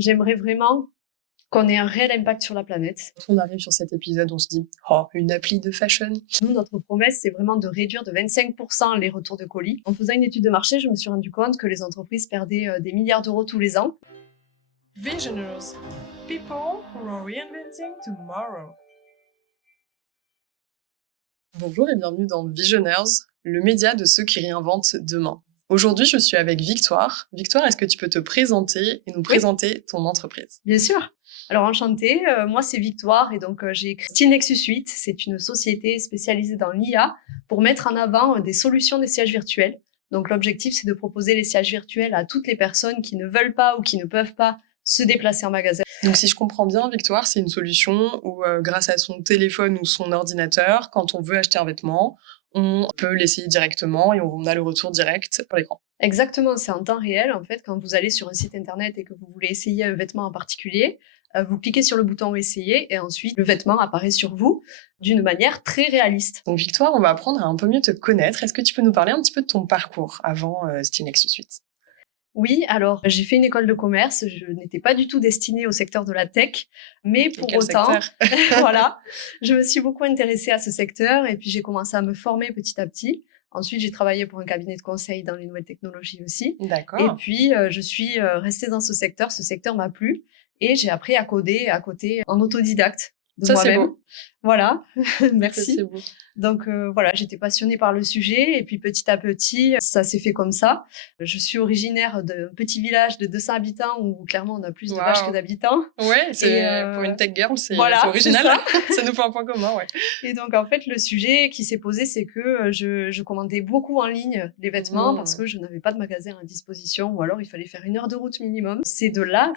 J'aimerais vraiment qu'on ait un réel impact sur la planète. Quand on arrive sur cet épisode, on se dit « Oh, une appli de fashion !» Nous, notre promesse, c'est vraiment de réduire de 25% les retours de colis. En faisant une étude de marché, je me suis rendu compte que les entreprises perdaient des milliards d'euros tous les ans. Visionaries, people who are reinventing tomorrow. Bonjour et bienvenue dans Visionaires, le média de ceux qui réinventent demain. Aujourd'hui, je suis avec Victoire. Victoire, est-ce que tu peux te présenter et nous présenter ton entreprise? Bien sûr. Alors enchantée, moi c'est Victoire et donc j'ai créé Style Nexus 8. C'est une société spécialisée dans l'IA pour mettre en avant des solutions de sièges virtuels. Donc l'objectif c'est de proposer les sièges virtuels à toutes les personnes qui ne veulent pas ou qui ne peuvent pas se déplacer en magasin. Donc si je comprends bien, Victoire, c'est une solution où grâce à son téléphone ou son ordinateur, quand on veut acheter un vêtement, on peut l'essayer directement et on a le retour direct sur l'écran. Exactement, c'est en temps réel en fait. Quand vous allez sur un site internet et que vous voulez essayer un vêtement en particulier, vous cliquez sur le bouton essayer et ensuite le vêtement apparaît sur vous d'une manière très réaliste. Donc Victoire, on va apprendre à un peu mieux te connaître. Est-ce que tu peux nous parler un petit peu de ton parcours avant Style Nexus 8? Oui, alors j'ai fait une école de commerce, je n'étais pas du tout destinée au secteur de la tech, mais pour autant, voilà, je me suis beaucoup intéressée à ce secteur et puis j'ai commencé à me former petit à petit. Ensuite, j'ai travaillé pour un cabinet de conseil dans les nouvelles technologies aussi. D'accord. Et puis, je suis restée dans ce secteur m'a plu et j'ai appris à coder à côté en autodidacte de Ça, c'est moi-même. beau. Voilà, merci. Ça, c'est beau. Donc voilà, j'étais passionnée par le sujet et puis petit à petit, ça s'est fait comme ça. Je suis originaire d'un petit village de 200 habitants où clairement on a plus de vaches que d'habitants. Ouais, pour une tech girl, c'est voilà, original. Ça nous fait un point commun, ouais. Et donc en fait, le sujet qui s'est posé, c'est que je commandais beaucoup en ligne les vêtements parce que je n'avais pas de magasin à disposition ou alors il fallait faire 1 heure de route minimum. C'est de là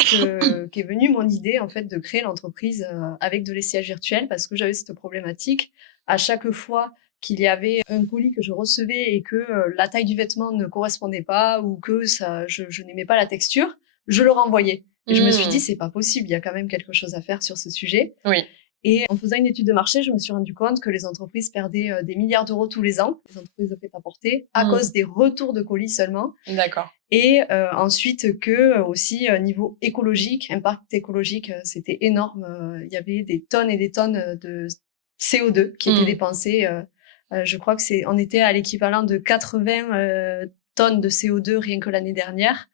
qu'est venue mon idée en fait de créer l'entreprise avec de l'essayage virtuel parce que j'avais cette problématique. À chaque fois qu'il y avait un colis que je recevais et que la taille du vêtement ne correspondait pas ou que je n'aimais pas la texture, je le renvoyais. Et je me suis dit, c'est pas possible, il y a quand même quelque chose à faire sur ce sujet. Oui. Et en faisant une étude de marché, je me suis rendu compte que les entreprises perdaient des milliards d'euros tous les ans, les entreprises de prêt-à-porter, à cause des retours de colis seulement. D'accord. Et ensuite que aussi niveau écologique, impact écologique, c'était énorme. Il y avait des tonnes et des tonnes de CO2 qui étaient dépensées. Je crois que on était à l'équivalent de 80 tonnes de CO2 rien que l'année dernière,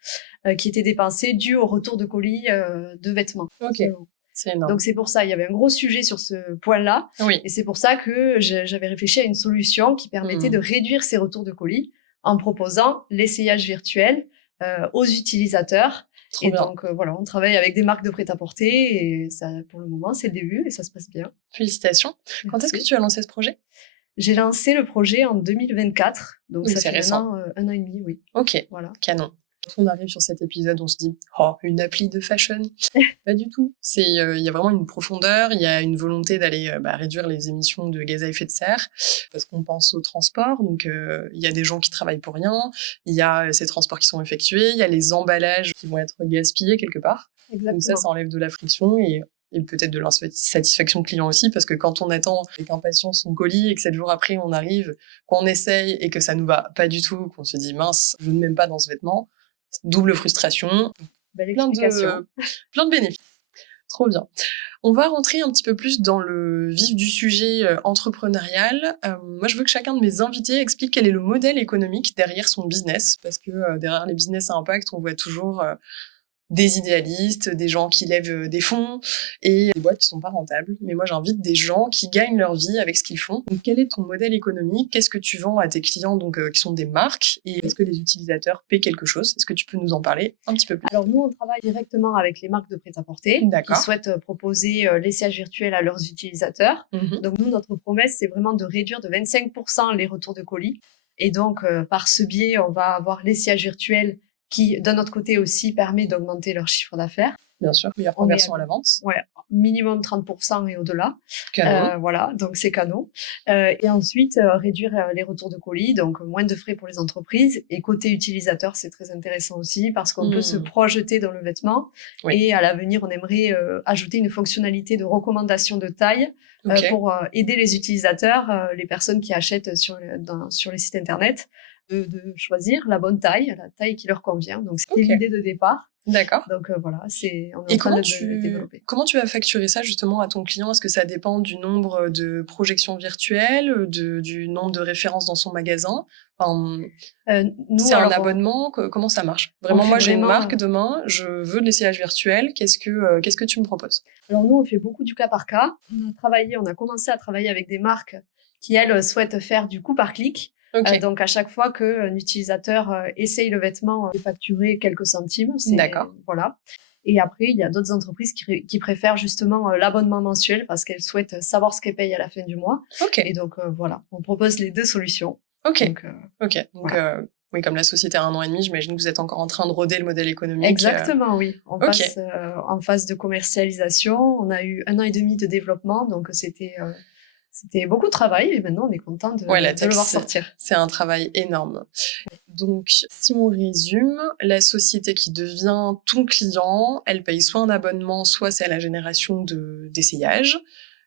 qui étaient dépensées dues au retour de colis de vêtements. Ok. C'est énorme. Donc c'est pour ça, il y avait un gros sujet sur ce point-là. Oui. Et c'est pour ça que j'avais réfléchi à une solution qui permettait de réduire ces retours de colis en proposant l'essayage virtuel aux utilisateurs. Trop bien. Donc voilà, on travaille avec des marques de prêt-à-porter et ça, pour le moment, c'est le début et ça se passe bien. Félicitations. Merci. Quand est-ce que tu as lancé ce projet? J'ai lancé le projet en 2024, donc oui, ça fait récent. un an et demi, oui. Ok, voilà. Canon. Quand on arrive sur cet épisode, on se dit « Oh, une appli de fashion !» Pas du tout. Il y a vraiment une profondeur, il y a une volonté d'aller réduire les émissions de gaz à effet de serre, parce qu'on pense au transport, donc il y a des gens qui travaillent pour rien, il y a ces transports qui sont effectués, il y a les emballages qui vont être gaspillés quelque part. Exactement. Donc ça enlève de la friction et peut-être de l'insatisfaction client aussi, parce que quand on attend avec impatience son colis et que 7 jours après on arrive, qu'on essaye et que ça nous va pas du tout, qu'on se dit « Mince, je ne m'aime pas dans ce vêtement », double frustration, Belle plein explication. plein de bénéfices. Trop bien. On va rentrer un petit peu plus dans le vif du sujet entrepreneurial. Moi, je veux que chacun de mes invités explique quel est le modèle économique derrière son business, parce que derrière les business à impact, on voit toujours des idéalistes, des gens qui lèvent des fonds et des boîtes qui sont pas rentables. Mais moi, j'invite des gens qui gagnent leur vie avec ce qu'ils font. Donc, quel est ton modèle économique? Qu'est-ce que tu vends à tes clients donc qui sont des marques? Et est-ce que les utilisateurs paient quelque chose? Est-ce que tu peux nous en parler un petit peu plus? Alors, nous, on travaille directement avec les marques de prêt-à-porter qui souhaitent proposer l'essayage virtuel à leurs utilisateurs. Donc, nous, notre promesse, c'est vraiment de réduire de 25% les retours de colis. Et donc, par ce biais, on va avoir l'essayage virtuel qui, d'un autre côté aussi, permet d'augmenter leur chiffre d'affaires. Bien sûr, meilleure conversion à la vente. Ouais, minimum 30% et au-delà. Voilà, donc c'est canon. Et ensuite, réduire les retours de colis, donc moins de frais pour les entreprises. Et côté utilisateur, c'est très intéressant aussi parce qu'on peut se projeter dans le vêtement. Et à l'avenir, on aimerait ajouter une fonctionnalité de recommandation de taille pour aider les utilisateurs, les personnes qui achètent sur les sites internet, de choisir la bonne taille, la taille qui leur convient. Donc, c'était l'idée de départ. D'accord. Donc voilà, on est Et en train de le développer. comment tu vas facturer ça justement à ton client? Est-ce que ça dépend du nombre de projections virtuelles, du nombre de références dans son magasin? Enfin, Nous, c'est un alors, abonnement? Comment ça marche? on Vraiment, fait moi, j'ai une vraiment. marque demain, je veux de l'essayage virtuel. Qu'est-ce que tu me proposes? Alors nous, on fait beaucoup du cas par cas. On a commencé à travailler avec des marques qui, elles, souhaitent faire du coup par clic. Ok, Donc à chaque fois qu'un utilisateur essaye le vêtement, est facturé quelques centimes. d'accord. Voilà. Et après, il y a d'autres entreprises qui préfèrent justement l'abonnement mensuel parce qu'elles souhaitent savoir ce qu'elles payent à la fin du mois. Ok, Et donc voilà, on propose les deux solutions. ok, Donc, ok. Donc, voilà. oui, comme la société a 1 an et demi, j'imagine que vous êtes encore en train de roder le modèle économique. Exactement, oui. On Ok. passe en phase de commercialisation. On a eu 1 an et demi de développement, donc c'était beaucoup de travail et maintenant on est content Ouais, la de tech, le voir sortir. c'est un travail énorme. Donc, si on résume, la société qui devient ton client, elle paye soit un abonnement, soit c'est à la génération d'essayages.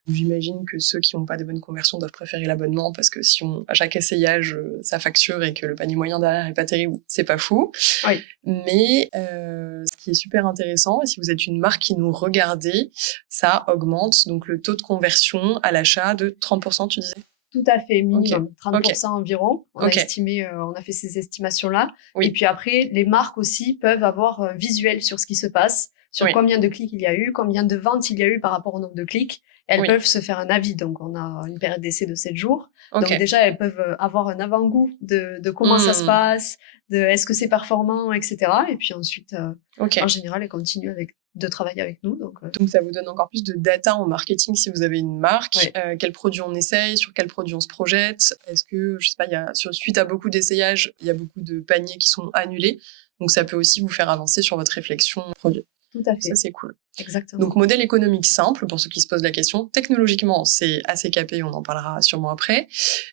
J'imagine que ceux qui n'ont pas de bonne conversion doivent préférer l'abonnement parce que si à chaque essayage, ça facture et que le panier moyen derrière est pas terrible, c'est pas fou. Oui. Mais ce qui est super intéressant, et si vous êtes une marque qui nous regardez, ça augmente donc le taux de conversion à l'achat de 30%, tu disais? Tout à fait, minimum, Ok. 30% environ. On a Ok. estimé, on a fait ces estimations-là. Oui. Et puis après, les marques aussi peuvent avoir un visuel sur ce qui se passe, sur Oui. combien de clics il y a eu, combien de ventes il y a eu par rapport au nombre de clics. Elles Oui. peuvent se faire un avis. Donc, on a une période d'essai de 7 jours. Ok. Donc, déjà, elles peuvent avoir un avant-goût de comment ça se passe, de est-ce que c'est performant, etc. Et puis ensuite, Ok. en général, elles continuent de travailler avec nous. Donc, ça vous donne encore plus de data en marketing si vous avez une marque. Ouais. Quel produit on essaye, sur quel produit on se projette. Est-ce que, je sais pas, suite à beaucoup d'essayages, il y a beaucoup de paniers qui sont annulés. Donc ça peut aussi vous faire avancer sur votre réflexion produit. Tout à fait. Ça, c'est cool. Exactement. Donc, modèle économique simple, pour ceux qui se posent la question. Technologiquement, c'est assez capé, on en parlera sûrement après.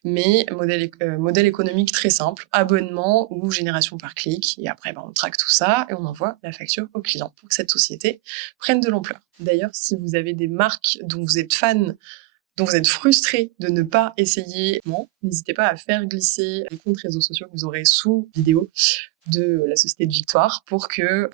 Mais modèle économique très simple, abonnement ou génération par clic. Et après, on traque tout ça et on envoie la facture au client pour que cette société prenne de l'ampleur. D'ailleurs, si vous avez des marques dont vous êtes fan, dont vous êtes frustré de ne pas essayer, n'hésitez pas à faire glisser les comptes réseaux sociaux que vous aurez sous vidéo de la société de Victoire pour que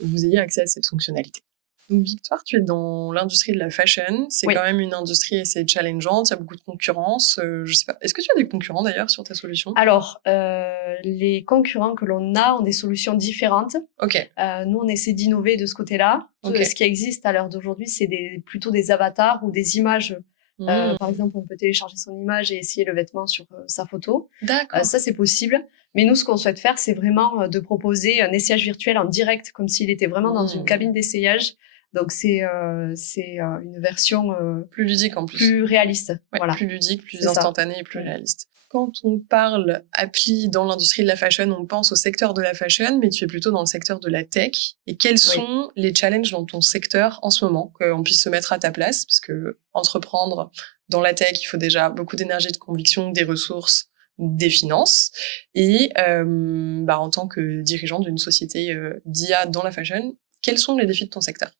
vous ayez accès à cette fonctionnalité. Donc Victoire, tu es dans l'industrie de la fashion. C'est quand même une industrie assez challengeante. Il y a beaucoup de concurrence. Je sais pas. Est-ce que tu as des concurrents d'ailleurs sur ta solution? Alors, les concurrents que l'on a ont des solutions différentes. Ok. Nous, on essaie d'innover de ce côté-là. Ok. Ce qui existe à l'heure d'aujourd'hui, c'est plutôt des avatars ou des images. Par exemple, on peut télécharger son image et essayer le vêtement sur sa photo. D'accord. Ça, c'est possible. Mais nous, ce qu'on souhaite faire, c'est vraiment de proposer un essayage virtuel en direct, comme s'il était vraiment dans une cabine d'essayage. Donc, c'est une version plus ludique en plus. Plus réaliste. Ouais, voilà. Plus ludique, plus instantanée et plus réaliste. Quand on parle appli dans l'industrie de la fashion, on pense au secteur de la fashion, mais tu es plutôt dans le secteur de la tech. Et quels sont les challenges dans ton secteur en ce moment, qu'on puisse se mettre à ta place? Parce que entreprendre dans la tech, il faut déjà beaucoup d'énergie, de conviction, des ressources, des finances. Et en tant que dirigeant d'une société d'IA dans la fashion, quels sont les défis de ton secteur?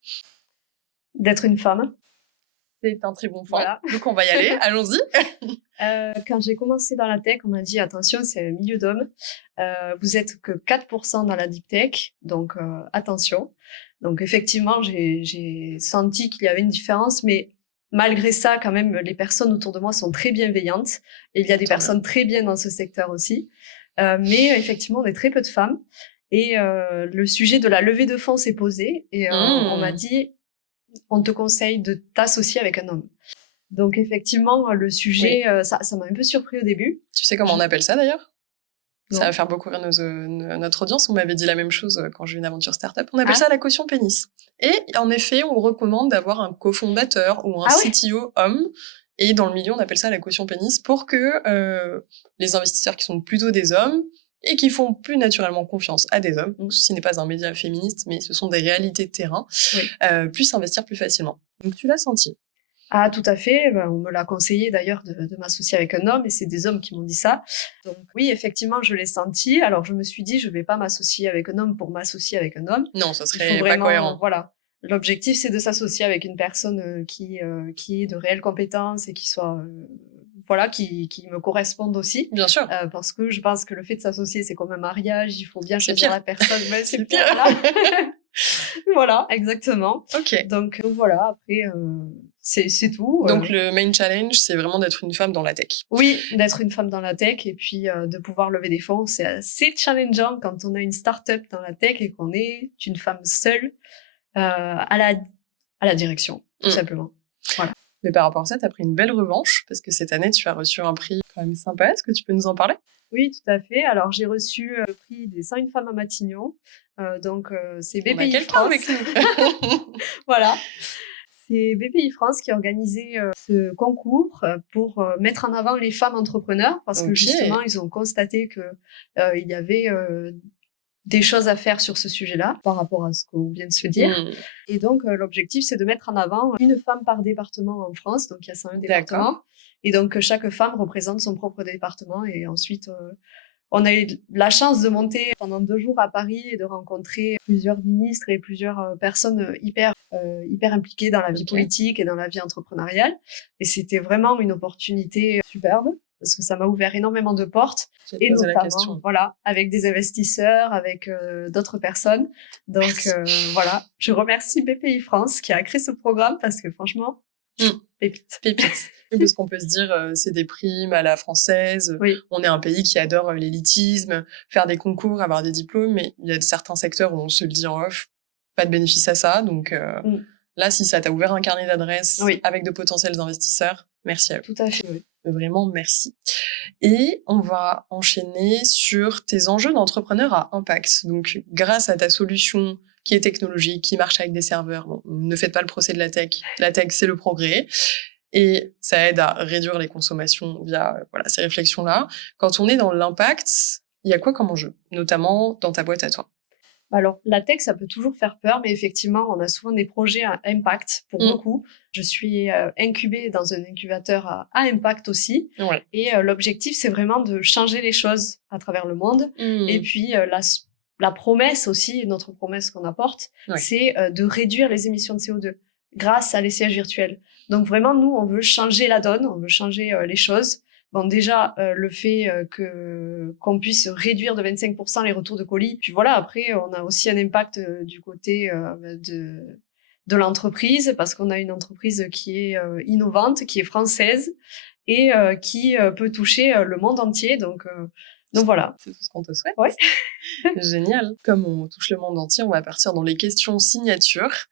D'être une femme. C'est un très bon point. Voilà. Donc on va y aller, allons-y. Quand j'ai commencé dans la tech, on m'a dit attention, c'est un milieu d'hommes. Vous êtes que 4% dans la deep tech, donc attention. Donc effectivement, j'ai senti qu'il y avait une différence, mais malgré ça, quand même, les personnes autour de moi sont très bienveillantes. Et il y a des personnes très bien dans ce secteur aussi. Mais effectivement, on est très peu de femmes. Et le sujet de la levée de fonds s'est posé. Et on m'a dit, on te conseille de t'associer avec un homme. Donc effectivement, le sujet, ça m'a un peu surpris au début. Tu sais comment on appelle ça d'ailleurs? Ça va faire beaucoup rire notre audience. On m'avait dit la même chose quand j'ai eu une aventure startup. On appelle ça la caution pénis. Et en effet, on recommande d'avoir un cofondateur ou un CTO homme. Et dans le milieu, on appelle ça la caution pénis pour que les investisseurs qui sont plutôt des hommes et qui font plus naturellement confiance à des hommes, donc ceci n'est pas un média féministe, mais ce sont des réalités de terrain, puissent investir plus facilement. Donc tu l'as senti? Ah, tout à fait. On me l'a conseillé d'ailleurs de m'associer avec un homme et c'est des hommes qui m'ont dit ça. Donc oui, effectivement, je l'ai senti. Alors je me suis dit, je vais pas m'associer avec un homme pour m'associer avec un homme. Non, ça serait pas cohérent. Voilà. L'objectif, c'est de s'associer avec une personne qui ait de réelles compétences et qui soit qui me corresponde aussi. Bien sûr. Parce que je pense que le fait de s'associer, c'est comme un mariage. Il faut bien choisir la personne. C'est pire. Voilà, exactement. Ok. Donc voilà, après, c'est tout. Donc le main challenge, c'est vraiment d'être une femme dans la tech. Oui, d'être une femme dans la tech et puis de pouvoir lever des fonds, c'est assez challengeant quand on a une start-up dans la tech et qu'on est une femme seule à la direction, tout simplement. Voilà. Mais par rapport à ça, tu as pris une belle revanche parce que cette année, tu as reçu un prix quand même sympa. Est-ce que tu peux nous en parler? Oui, tout à fait. Alors, j'ai reçu le prix des 101 femmes à Matignon. Donc, c'est On a BPI quelqu'un France. avec nous. Voilà. C'est BPI France qui a organisé ce concours pour mettre en avant les femmes entrepreneurs parce que justement, ils ont constaté que il y avait des choses à faire sur ce sujet-là par rapport à ce qu'on vient de se dire. Et donc, l'objectif, c'est de mettre en avant une femme par département en France. Donc, il y a 101 départements. Et donc, chaque femme représente son propre département. Et ensuite, on a eu la chance de monter pendant 2 jours à Paris et de rencontrer plusieurs ministres et plusieurs personnes hyper impliquées dans la vie politique et dans la vie entrepreneuriale. Et c'était vraiment une opportunité superbe parce que ça m'a ouvert énormément de portes et notamment voilà, avec des investisseurs, avec d'autres personnes. Donc voilà, je remercie BPI France qui a créé ce programme parce que franchement, pépite. Oui, parce qu'on peut se dire, c'est des primes à la française. Oui. On est un pays qui adore l'élitisme, faire des concours, avoir des diplômes, mais il y a certains secteurs où on se le dit en off, pas de bénéfice à ça. Donc là, si ça t'a ouvert un carnet d'adresses avec de potentiels investisseurs, merci à vous. Tout à fait, oui. Vraiment, merci. Et on va enchaîner sur tes enjeux d'entrepreneur à impact. Donc, grâce à ta solution qui est technologique, qui marche avec des serveurs, bon, ne faites pas le procès de la tech. La tech, c'est le progrès. Et ça aide à réduire les consommations via ces réflexions-là. Quand on est dans l'impact, il y a quoi comme enjeu, notamment dans ta boîte à toi? Alors, la tech, ça peut toujours faire peur, mais effectivement, on a souvent des projets à impact pour beaucoup. Je suis incubée dans un incubateur à impact aussi. Ouais. Et l'objectif, c'est vraiment de changer les choses à travers le monde. Et puis, la promesse aussi, notre promesse qu'on apporte, c'est de réduire les émissions de CO2 grâce à l'essayage virtuel. Donc vraiment, nous, on veut changer la donne, on veut changer les choses. Bon, déjà, le fait qu'on puisse réduire de 25% les retours de colis. Puis voilà, après, on a aussi un impact du côté de l'entreprise, parce qu'on a une entreprise qui est innovante, qui est française, et qui peut toucher le monde entier. Donc voilà. C'est tout ce qu'on te souhaite. Ouais. Génial. Comme on touche le monde entier, on va partir dans les questions signatures.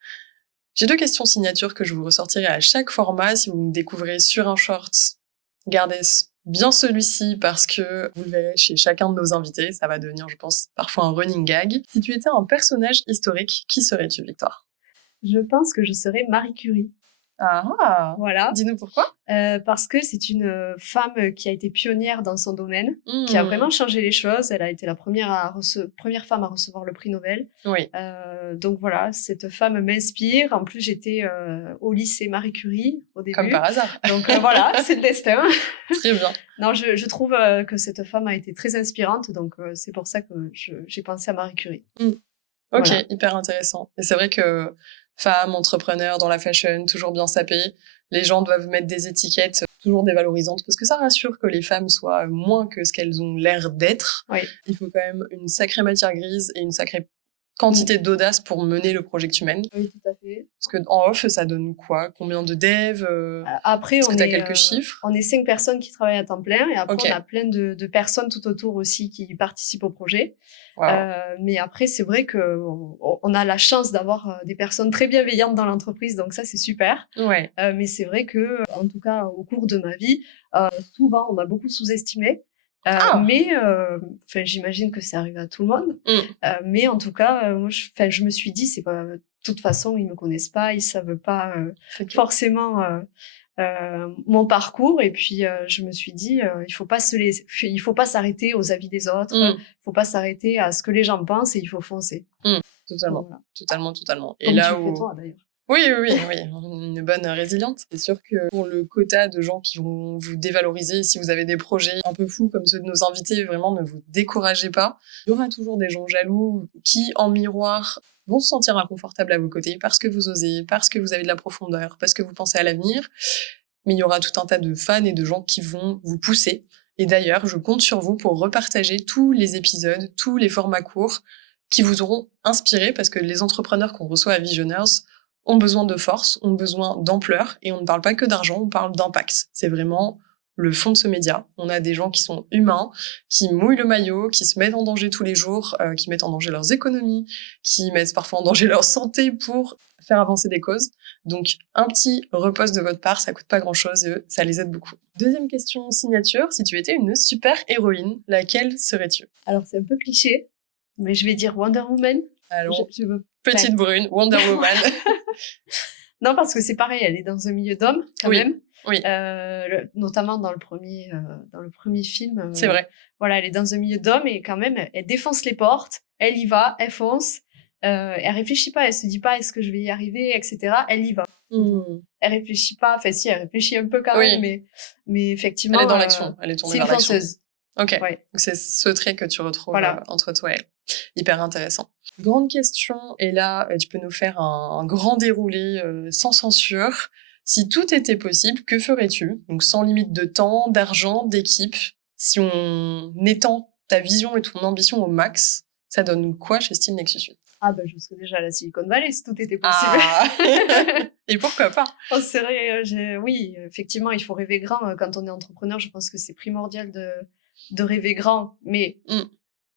J'ai 2 questions signatures que je vous ressortirai à chaque format. Si vous me découvrez sur un short, gardez bien celui-ci parce que vous le verrez chez chacun de nos invités. Ça va devenir, je pense, parfois un running gag. Si tu étais un personnage historique, qui serais-tu, Victoire? Je pense que je serais Marie Curie. Ah, voilà. Dis-nous pourquoi. Parce que c'est une femme qui a été pionnière dans son domaine, qui a vraiment changé les choses. Elle a été la première femme à recevoir le prix Nobel. Oui. Donc voilà, cette femme m'inspire. En plus, j'étais au lycée Marie Curie au début. Comme par hasard. Donc voilà, c'est le destin. Très bien. Non, je trouve que cette femme a été très inspirante. Donc c'est pour ça que j'ai pensé à Marie Curie. Ok, voilà. Hyper intéressant. Et c'est vrai que femme, entrepreneur dans la fashion, toujours bien sapée, les gens doivent mettre des étiquettes toujours dévalorisantes parce que ça rassure que les femmes soient moins que ce qu'elles ont l'air d'être. Oui. Il faut quand même une sacrée matière grise et une sacrée quantité d'audace pour mener le projet que tu mènes. Oui, tout à fait. Parce qu'en off, ça donne quoi? Combien de devs? Après, est-ce que tu as quelques chiffres? On est 5 personnes qui travaillent à temps plein et après, on a plein de personnes tout autour aussi qui participent au projet. Wow. Mais après, c'est vrai qu'on a la chance d'avoir des personnes très bienveillantes dans l'entreprise, donc ça, c'est super. Ouais. Mais c'est vrai que, en tout cas, au cours de ma vie, souvent, on m'a beaucoup sous-estimé. Mais j'imagine que ça arrive à tout le monde. Mais en tout cas, moi, je me suis dit, c'est pas, de toute façon, ils me connaissent pas, ils savent pas forcément mon parcours. Et puis, je me suis dit, il faut pas s'arrêter aux avis des autres, il faut pas s'arrêter à ce que les gens pensent et il faut foncer. Totalement, voilà. totalement. Et comme là tu fais toi, d'ailleurs. Oui, une bonne résiliente. C'est sûr que pour le quota de gens qui vont vous dévaloriser, si vous avez des projets un peu fous comme ceux de nos invités, vraiment ne vous découragez pas. Il y aura toujours des gens jaloux qui, en miroir, vont se sentir inconfortables à vos côtés parce que vous osez, parce que vous avez de la profondeur, parce que vous pensez à l'avenir. Mais il y aura tout un tas de fans et de gens qui vont vous pousser. Et d'ailleurs, je compte sur vous pour repartager tous les épisodes, tous les formats courts, qui vous auront inspiré, parce que les entrepreneurs qu'on reçoit à Visionaires ont besoin de force, ont besoin d'ampleur, et on ne parle pas que d'argent, on parle d'impact. C'est vraiment le fond de ce média. On a des gens qui sont humains, qui mouillent le maillot, qui se mettent en danger tous les jours, qui mettent en danger leurs économies, qui mettent parfois en danger leur santé pour faire avancer des causes. Donc, un petit repost de votre part, ça coûte pas grand-chose et ça les aide beaucoup. Deuxième question signature, si tu étais une super-héroïne, laquelle serais-tu? Alors, c'est un peu cliché, mais je vais dire Wonder Woman. Alors, je veux... petite brune, Wonder Woman. Non, parce que c'est pareil, elle est dans un milieu d'hommes, quand même. Oui. Notamment dans le premier film. C'est vrai. Voilà, elle est dans un milieu d'hommes et quand même, elle défonce les portes, elle y va, elle fonce. Elle réfléchit pas, elle se dit pas est-ce que je vais y arriver, etc. Elle y va. Elle réfléchit pas, enfin si, elle réfléchit un peu quand même, mais effectivement. Elle est dans l'action, elle est tournée vers l'action. C'est une fonceuse. Ok, ouais. Donc c'est ce trait que tu retrouves entre toi et elle. Hyper intéressant. Grande question, et là, tu peux nous faire un grand déroulé sans censure. Si tout était possible, que ferais-tu? Donc sans limite de temps, d'argent, d'équipe. Si on étend ta vision et ton ambition au max, ça donne quoi chez Style Nexus 8? Ah ben je serais déjà à la Silicon Valley si tout était possible. Ah. Et pourquoi pas? Oh, c'est vrai, oui, effectivement, il faut rêver grand quand on est entrepreneur. Je pense que c'est primordial de rêver grand, mais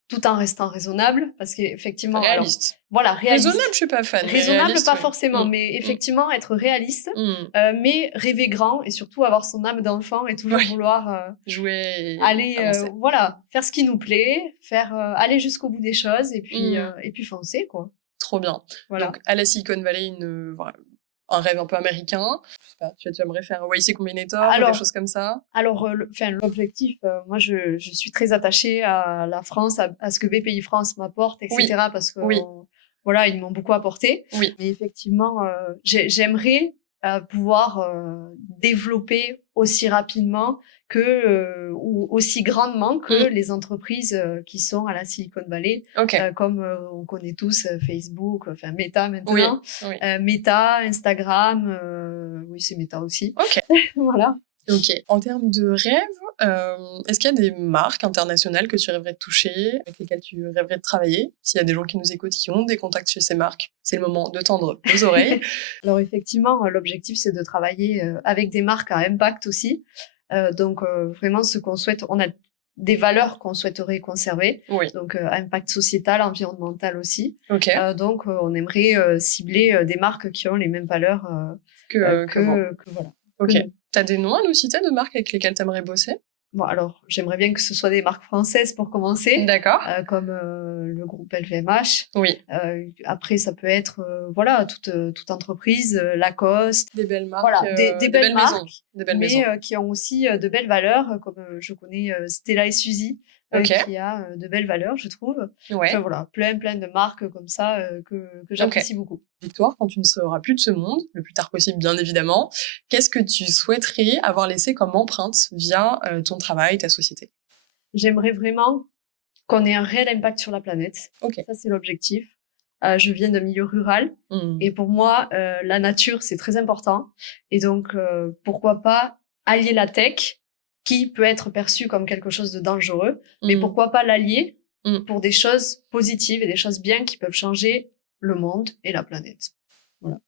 tout en restant raisonnable, parce qu'effectivement... Réaliste. Alors, voilà, réaliste. Raisonnable, je suis pas fan. Raisonnable, réaliste, pas forcément, mais effectivement, être réaliste, mais rêver grand, et surtout avoir son âme d'enfant et toujours vouloir jouer, aller, voilà, faire ce qui nous plaît, aller jusqu'au bout des choses, et puis foncer, quoi. Trop bien. Voilà. Donc, à la Silicon Valley, un rêve un peu américain. Je sais pas, tu aimerais faire un YC Combinator ou des choses comme ça? Alors, l'objectif, moi, je suis très attachée à la France, à ce que BPI France m'apporte, etc. Parce que, voilà, ils m'ont beaucoup apporté. Mais effectivement, j'aimerais pouvoir développer aussi rapidement ou aussi grandement que les entreprises qui sont à la Silicon Valley, comme on connaît tous Facebook, enfin Meta maintenant, Meta, Instagram, oui c'est Meta aussi. Voilà. Ok. En termes de rêve, est-ce qu'il y a des marques internationales que tu rêverais de toucher, avec lesquelles tu rêverais de travailler? S'il y a des gens qui nous écoutent qui ont des contacts chez ces marques, c'est le moment de tendre les oreilles. Alors effectivement, l'objectif c'est de travailler avec des marques à impact aussi. Donc vraiment ce qu'on souhaite, on a des valeurs qu'on souhaiterait conserver, donc impact sociétal, environnemental aussi. Donc on aimerait cibler des marques qui ont les mêmes valeurs que voilà. T'as des noms à nous citer de marques avec lesquelles t'aimerais bosser? Bon, alors, j'aimerais bien que ce soit des marques françaises pour commencer. D'accord. Comme le groupe LVMH. Oui. Après, ça peut être, voilà, toute entreprise, Lacoste. Des belles marques. Voilà, des belles marques. Maisons. Des belles mais maisons. Qui ont aussi de belles valeurs, comme je connais Stella et Suzy. Qui a de belles valeurs, je trouve. Enfin, voilà, plein de marques comme ça que j'apprécie beaucoup. Victoire, quand tu ne seras plus de ce monde, le plus tard possible bien évidemment, qu'est-ce que tu souhaiterais avoir laissé comme empreinte via ton travail, ta société? J'aimerais vraiment qu'on ait un réel impact sur la planète. Ça, c'est l'objectif. Je viens d'un milieu rural et pour moi, la nature, c'est très important. Et donc, pourquoi pas allier la tech qui peut être perçu comme quelque chose de dangereux, mais pourquoi pas l'allier pour des choses positives et des choses bien qui peuvent changer le monde et la planète. Voilà.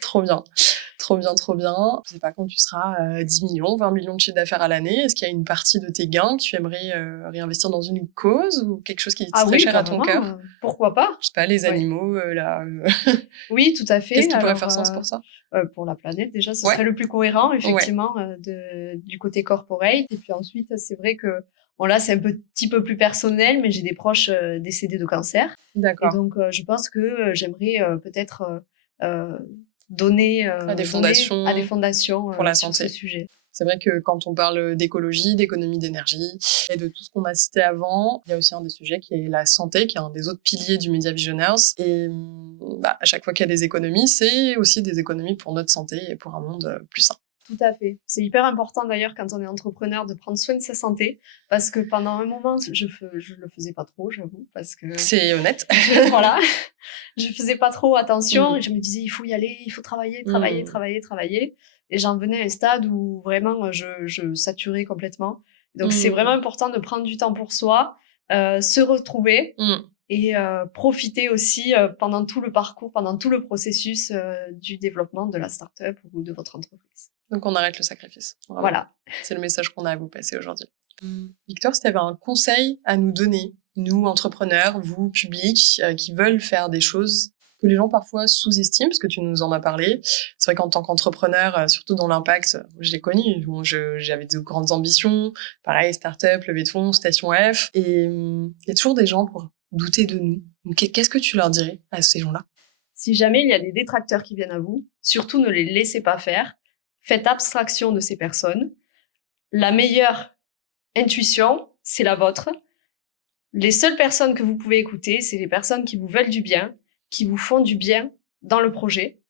Trop bien. Trop bien, trop bien. Je sais pas quand tu seras 10 millions, 20 millions de chiffre d'affaires à l'année, est-ce qu'il y a une partie de tes gains que tu aimerais réinvestir dans une cause ou quelque chose qui est très cher à ton cœur? Pourquoi pas? Je sais pas, les animaux, là. Oui, tout à fait. Qu'est-ce qui pourrait faire sens pour ça? Pour la planète, déjà, ce serait le plus cohérent, effectivement, du côté corporate. Et puis ensuite, c'est vrai que, bon là, c'est un petit peu plus personnel, mais j'ai des proches décédés de cancer. D'accord. Et donc, je pense que j'aimerais peut-être donner à des fondations pour la sur santé. ce sujet. C'est vrai que quand on parle d'écologie, d'économie d'énergie et de tout ce qu'on a cité avant, il y a aussi un des sujets qui est la santé, qui est un des autres piliers du Media Visionaires. Et à chaque fois qu'il y a des économies, c'est aussi des économies pour notre santé et pour un monde plus sain. Tout à fait. C'est hyper important d'ailleurs quand on est entrepreneur de prendre soin de sa santé, parce que pendant un moment, je le faisais pas trop, j'avoue, parce que... C'est honnête. Voilà. Je faisais pas trop attention et je me disais, il faut y aller, il faut travailler. Et j'en venais à un stade où vraiment je saturais complètement. Donc c'est vraiment important de prendre du temps pour soi, se retrouver et profiter aussi pendant tout le parcours, pendant tout le processus du développement de la start-up ou de votre entreprise. Donc, on arrête le sacrifice. Vraiment. Voilà. C'est le message qu'on a à vous passer aujourd'hui. Victor, si tu avais un conseil à nous donner, nous, entrepreneurs, vous, public, qui veulent faire des choses que les gens parfois sous-estiment, parce que tu nous en as parlé. C'est vrai qu'en tant qu'entrepreneur, surtout dans l'impact, je l'ai connu. Bon, j'avais de grandes ambitions. Pareil, start-up, levée de fonds, station F. Et il y a toujours des gens pour douter de nous. Donc, qu'est-ce que tu leur dirais à ces gens-là? Si jamais il y a des détracteurs qui viennent à vous, surtout ne les laissez pas faire. Faites abstraction de ces personnes. La meilleure intuition, c'est la vôtre. Les seules personnes que vous pouvez écouter, c'est les personnes qui vous veulent du bien, qui vous font du bien dans le projet.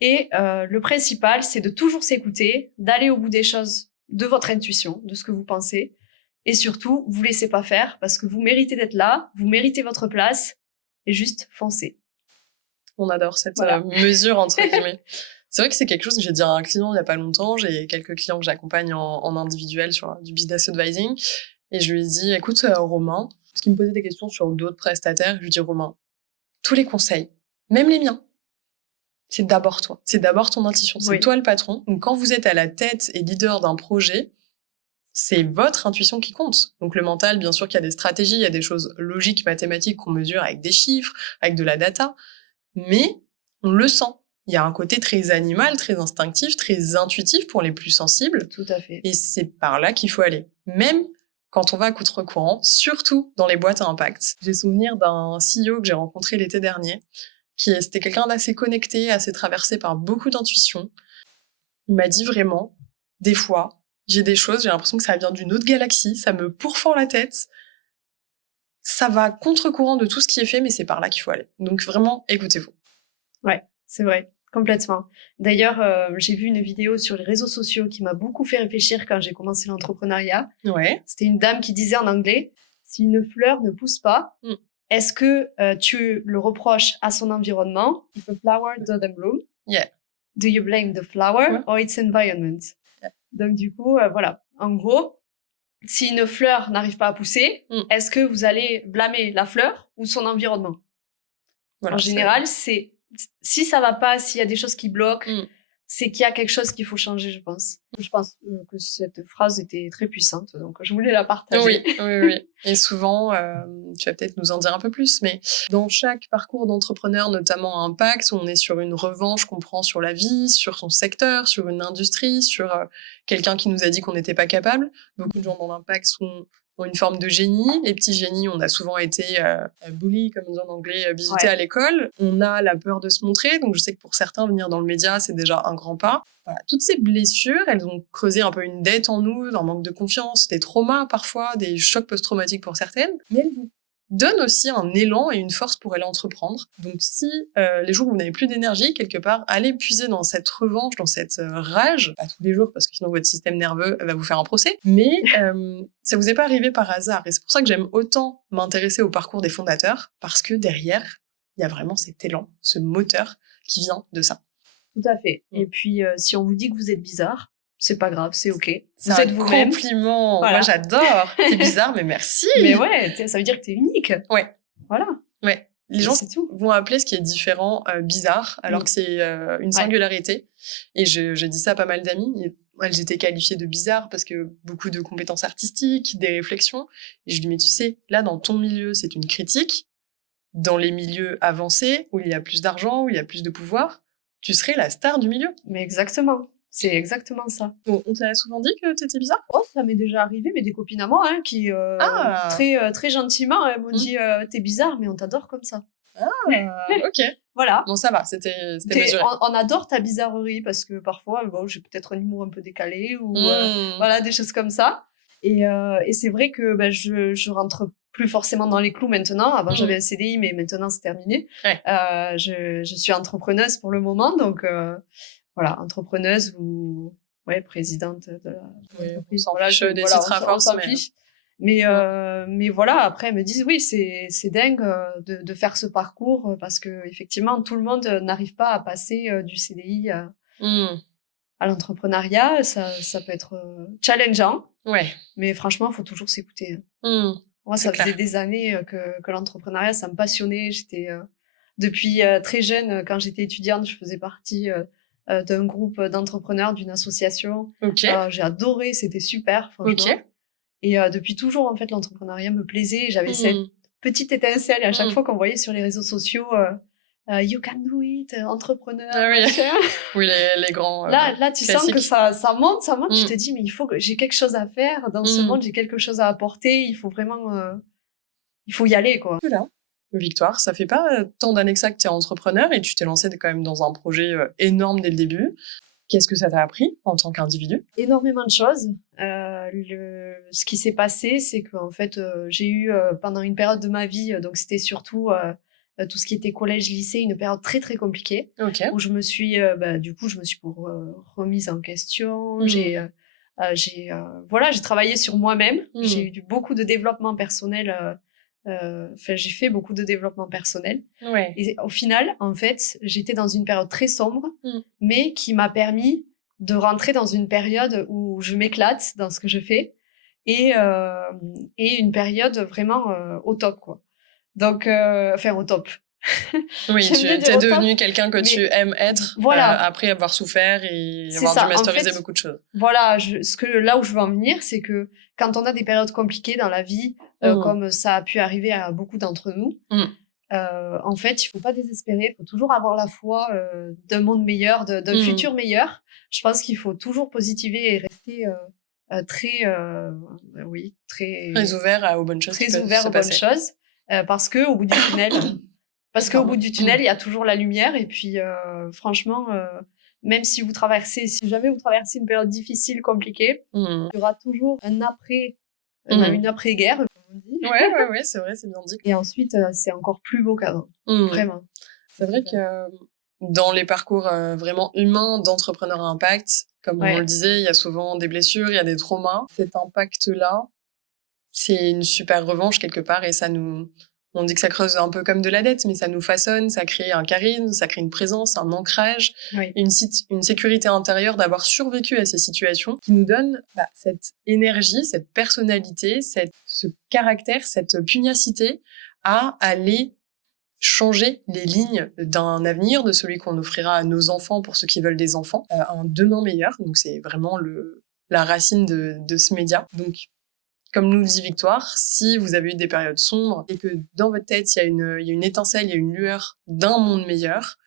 Et le principal, c'est de toujours s'écouter, d'aller au bout des choses, de votre intuition, de ce que vous pensez. Et surtout, vous laissez pas faire parce que vous méritez d'être là, vous méritez votre place et juste foncez. On adore cette mesure, entre guillemets. C'est vrai que c'est quelque chose que j'ai dit à un client il y a pas longtemps. J'ai quelques clients que j'accompagne en individuel sur du business advising. Et je lui ai dit, écoute, Romain, parce qu'il me posait des questions sur d'autres prestataires, je lui ai dit, Romain, tous les conseils, même les miens, c'est d'abord toi. C'est d'abord ton intuition. C'est toi le patron. Donc, quand vous êtes à la tête et leader d'un projet, c'est votre intuition qui compte. Donc, le mental, bien sûr qu'il y a des stratégies, il y a des choses logiques, mathématiques qu'on mesure avec des chiffres, avec de la data. Mais on le sent. Il y a un côté très animal, très instinctif, très intuitif pour les plus sensibles. Tout à fait. Et c'est par là qu'il faut aller. Même quand on va à contre-courant, surtout dans les boîtes à impact. J'ai souvenir d'un CEO que j'ai rencontré l'été dernier, c'était quelqu'un d'assez connecté, assez traversé par beaucoup d'intuition. Il m'a dit vraiment, des fois, j'ai des choses, j'ai l'impression que ça vient d'une autre galaxie, ça me pourfend la tête. Ça va contre-courant de tout ce qui est fait, mais c'est par là qu'il faut aller. Donc vraiment, écoutez-vous. Ouais, c'est vrai. Complètement. D'ailleurs, j'ai vu une vidéo sur les réseaux sociaux qui m'a beaucoup fait réfléchir quand j'ai commencé l'entrepreneuriat. Ouais. C'était une dame qui disait en anglais, si une fleur ne pousse pas, est-ce que tu le reproches à son environnement? If a flower doesn't bloom, do you blame the flower or its environment? Donc du coup, voilà. En gros, si une fleur n'arrive pas à pousser, est-ce que vous allez blâmer la fleur ou son environnement? Voilà, en général, c'est si ça va pas, s'il y a des choses qui bloquent, c'est qu'il y a quelque chose qu'il faut changer, je pense. Je pense que cette phrase était très puissante, donc je voulais la partager. Oui. Et souvent, tu vas peut-être nous en dire un peu plus, mais dans chaque parcours d'entrepreneur, notamment à impact, on est sur une revanche qu'on prend sur la vie, sur son secteur, sur une industrie, sur quelqu'un qui nous a dit qu'on n'était pas capable. Beaucoup de gens dans l'impact ont une forme de génie. Les petits génies, on a souvent été bully, comme on dit en anglais, bisutés à l'école. On a la peur de se montrer. Donc, je sais que pour certains, venir dans le média, c'est déjà un grand pas. Voilà. Toutes ces blessures, elles ont creusé un peu une dette en nous, un manque de confiance, des traumas parfois, des chocs post-traumatiques pour certaines. Mais elles vous donnent aussi un élan et une force pour aller entreprendre. Donc, si les jours où vous n'avez plus d'énergie, quelque part, allez puiser dans cette revanche, dans cette rage, pas tous les jours, parce que sinon votre système nerveux va vous faire un procès, mais ça vous est pas arrivé par hasard. Et c'est pour ça que j'aime autant m'intéresser au parcours des fondateurs, parce que derrière, il y a vraiment cet élan, ce moteur qui vient de ça. Tout à fait. Et puis, si on vous dit que vous êtes bizarre, c'est pas grave, c'est ok. C'est un compliment. Voilà. Moi, j'adore. T'es bizarre, mais merci. Mais ouais, ça veut dire que t'es unique. Ouais. Voilà. Ouais. Les gens vont appeler ce qui est différent bizarre, alors que c'est une singularité. Et je dis ça à pas mal d'amis. Elles étaient qualifiées de bizarres parce que beaucoup de compétences artistiques, des réflexions. Et je dis, mais tu sais, là, dans ton milieu, c'est une critique. Dans les milieux avancés, où il y a plus d'argent, où il y a plus de pouvoir, tu serais la star du milieu. Mais exactement. C'est exactement ça. Bon, on t'a souvent dit que t'étais bizarre? Oh, ça m'est déjà arrivé, mais des copines à moi, qui très gentiment m'ont dit t'es bizarre, mais on t'adore comme ça. Ah, ok. Voilà. Bon, ça va, c'était mesuré. On adore ta bizarrerie parce que parfois, bon, j'ai peut-être un humour un peu décalé ou voilà, des choses comme ça. Et c'est vrai que je rentre plus forcément dans les clous maintenant. Avant, j'avais un CDI, mais maintenant, c'est terminé. Ouais. Je suis entrepreneuse pour le moment, donc voilà, entrepreneuse ou présidente de l'entreprise. Voilà, des titres à force, mais voilà, après, elles me disent, oui, c'est dingue de faire ce parcours parce que effectivement, tout le monde n'arrive pas à passer du CDI à l'entrepreneuriat. Ça peut être challengeant. Ouais. Mais franchement, il faut toujours s'écouter. Moi, C'est ça faisait clair. des années que l'entrepreneuriat, ça me passionnait. J'étais depuis très jeune, quand j'étais étudiante, je faisais partie d'un groupe d'entrepreneurs, d'une association. Ok, J'ai adoré, c'était super, franchement. ok. Et depuis toujours, en fait, l'entrepreneuriat me plaisait. J'avais cette Hmm, petite étincelle et à chaque hmm. fois qu'on voyait sur les réseaux sociaux, you can do it, entrepreneur, Ah oui, machin. oui, les grands Là, tu sens que classiques. ça monte, ça monte. Tu Hmm, te dis, mais il faut que j'ai quelque chose à faire dans ce hmm. monde, j'ai quelque chose à apporter. Il faut vraiment, il faut y aller, quoi. Voilà. Victoire, ça fait pas tant d'années que ça que tu es entrepreneur et tu t'es lancé quand même dans un projet énorme dès le début. Qu'est-ce que ça t'a appris en tant qu'individu? Énormément de choses. Ce qui s'est passé, c'est qu'en fait, j'ai eu pendant une période de ma vie, donc c'était surtout tout ce qui était collège, lycée, une période très très compliquée Ok. où je me suis, du coup, je me suis remise en question. Hmm, Voilà, j'ai travaillé sur moi-même. J'ai hmm. eu beaucoup de développement personnel. Enfin, j'ai fait beaucoup de développement personnel. Ouais. Et au final, en fait, j'étais dans une période très sombre, Hmm. mais qui m'a permis de rentrer dans une période où je m'éclate dans ce que je fais et, euh, et une période vraiment au top, quoi. Donc, enfin, au top. Oui, J'aime tu bien es dire au top, devenu quelqu'un que tu mais aimes être voilà, après avoir souffert et c'est avoir dû ça. En masteriser fait, beaucoup de choses. voilà, là où je veux en venir, c'est que quand on a des périodes compliquées dans la vie, Hmm, comme ça a pu arriver à beaucoup d'entre nous, hmm, en fait, il faut pas désespérer, il faut toujours avoir la foi d'un monde meilleur, d'un hmm. futur meilleur. Je pense qu'il faut toujours positiver et rester très, oui, Très ouvert aux bonnes choses qui très peuvent ouvert se aux bonnes passer. choses, parce que au bout du tunnel, Pardon. il y a toujours la lumière. Et puis, franchement, même si si jamais vous traversez une période difficile, compliquée, Hmm, il y aura toujours un après, hmm. une après-guerre, comme on dit. Ouais, c'est vrai, c'est bien dit. Et ensuite, c'est encore plus beau qu'avant, Hmm. vraiment. C'est vrai que dans les parcours vraiment humains d'entrepreneurs à impact, comme on le Ouais, disait, il y a souvent des blessures, il y a des traumas. Cet impact-là, c'est une super revanche quelque part et on dit que ça creuse un peu comme de la dette, mais ça nous façonne, ça crée un charisme, ça crée une présence, un ancrage, oui, une sécurité intérieure d'avoir survécu à ces situations qui nous donne cette énergie, cette personnalité, ce caractère, cette pugnacité à aller changer les lignes d'un avenir, de celui qu'on offrira à nos enfants pour ceux qui veulent des enfants, un demain meilleur. Donc c'est vraiment la racine de ce média. Donc comme nous le dit Victoire, si vous avez eu des périodes sombres et que dans votre tête, il y a une étincelle, il y a une lueur d'un monde meilleur,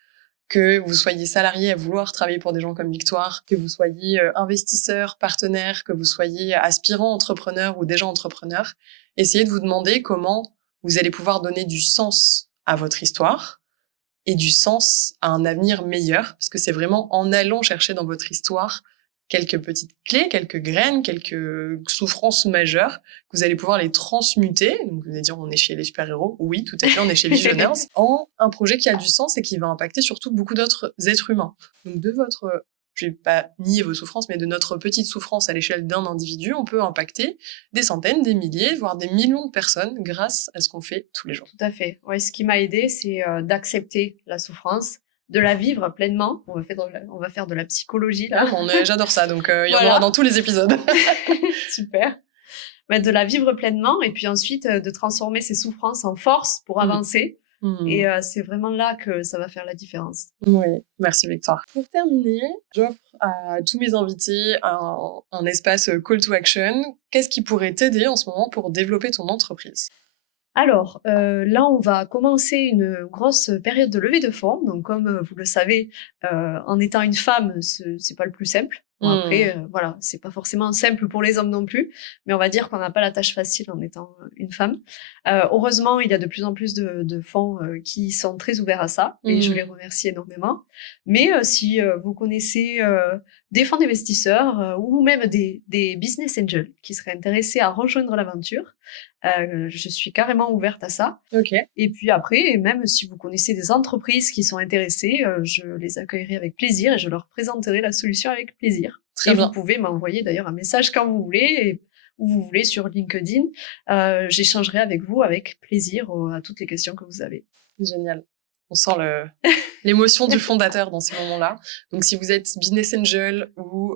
que vous soyez salarié à vouloir travailler pour des gens comme Victoire, que vous soyez investisseur, partenaire, que vous soyez aspirant entrepreneur ou déjà entrepreneur, essayez de vous demander comment vous allez pouvoir donner du sens à votre histoire et du sens à un avenir meilleur, parce que c'est vraiment en allant chercher dans votre histoire quelques petites clés, quelques graines, quelques souffrances majeures, que vous allez pouvoir les transmuter. Donc, vous allez dire, on est chez les super-héros. Oui, tout à fait, on est chez Visionaires. En un projet qui a du sens et qui va impacter surtout beaucoup d'autres êtres humains. Donc, je vais pas nier vos souffrances, mais de notre petite souffrance à l'échelle d'un individu, on peut impacter des centaines, des milliers, voire des millions de personnes grâce à ce qu'on fait tous les jours. tout à fait. Ouais, ce qui m'a aidé, c'est d'accepter la souffrance, de la vivre pleinement. On va faire de la psychologie là. J'adore ça, donc il y en aura Voilà, dans tous les épisodes. super. De la vivre pleinement et puis ensuite de transformer ces souffrances en force pour avancer. Et c'est vraiment là que ça va faire la différence. Oui, merci Victoire. Pour terminer, j'offre à tous mes invités un espace call to action. Qu'est-ce qui pourrait t'aider en ce moment pour développer ton entreprise? Alors, là, on va commencer une grosse période de levée de fonds. Donc, comme vous le savez, en étant une femme, c'est pas le plus simple. Bon, après, voilà, c'est pas forcément simple pour les hommes non plus, mais on va dire qu'on n'a pas la tâche facile en étant une femme. Heureusement, il y a de plus en plus de fonds qui sont très ouverts à ça, et je les remercie énormément. Mais si vous connaissez des fonds d'investisseurs ou même des business angels qui seraient intéressés à rejoindre l'aventure, je suis carrément ouverte à ça. Ok. Et puis après, et même si vous connaissez des entreprises qui sont intéressées, je les accueillerai avec plaisir et je leur présenterai la solution avec plaisir. Très Et bien. vous pouvez m'envoyer d'ailleurs un message quand vous voulez, où vous voulez sur LinkedIn. J'échangerai avec vous avec plaisir à toutes les questions que vous avez. Génial. On sent l'émotion du fondateur dans ces moments-là. Donc, si vous êtes business angel ou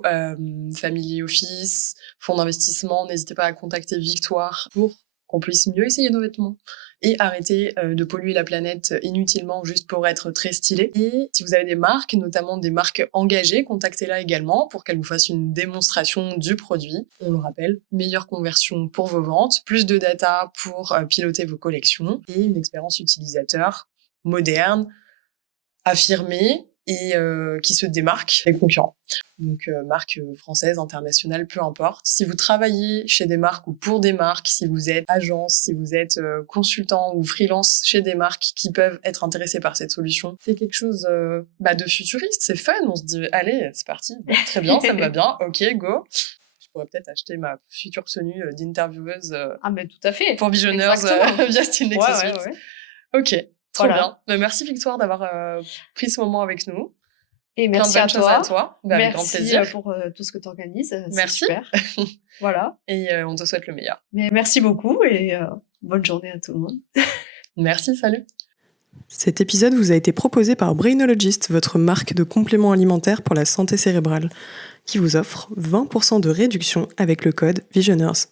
family office, fonds d'investissement, n'hésitez pas à contacter Victoire pour qu'on puisse mieux essayer nos vêtements et arrêter de polluer la planète inutilement juste pour être très stylé. Et si vous avez des marques, notamment des marques engagées, contactez-la également pour qu'elle vous fasse une démonstration du produit. On le rappelle, meilleure conversion pour vos ventes, plus de data pour piloter vos collections et une expérience utilisateur moderne, affirmée et qui se démarque des concurrents. Donc marques françaises, internationales, peu importe. Si vous travaillez chez des marques ou pour des marques, si vous êtes agence, si vous êtes consultant ou freelance chez des marques qui peuvent être intéressées par cette solution, c'est quelque chose de futuriste, c'est fun. On se dit allez, c'est parti, très bien, ça me va bien, ok, go. Je pourrais peut-être acheter ma future tenue d'intervieweuse Tout à fait. pour Visioners via Style Next Suite. Ouais. Ok, trop Voilà. bien. Merci Victoire d'avoir pris ce moment avec nous. Et merci Plein à de bonnes choses à toi. toi. Avec grand plaisir. Merci pour tout ce que tu organises. Merci. Super. Voilà. Et on te souhaite le meilleur. Mais merci beaucoup et bonne journée à tout le monde. Merci, salut. Cet épisode vous a été proposé par Brainologist, votre marque de compléments alimentaires pour la santé cérébrale, qui vous offre 20% de réduction avec le code Visioners.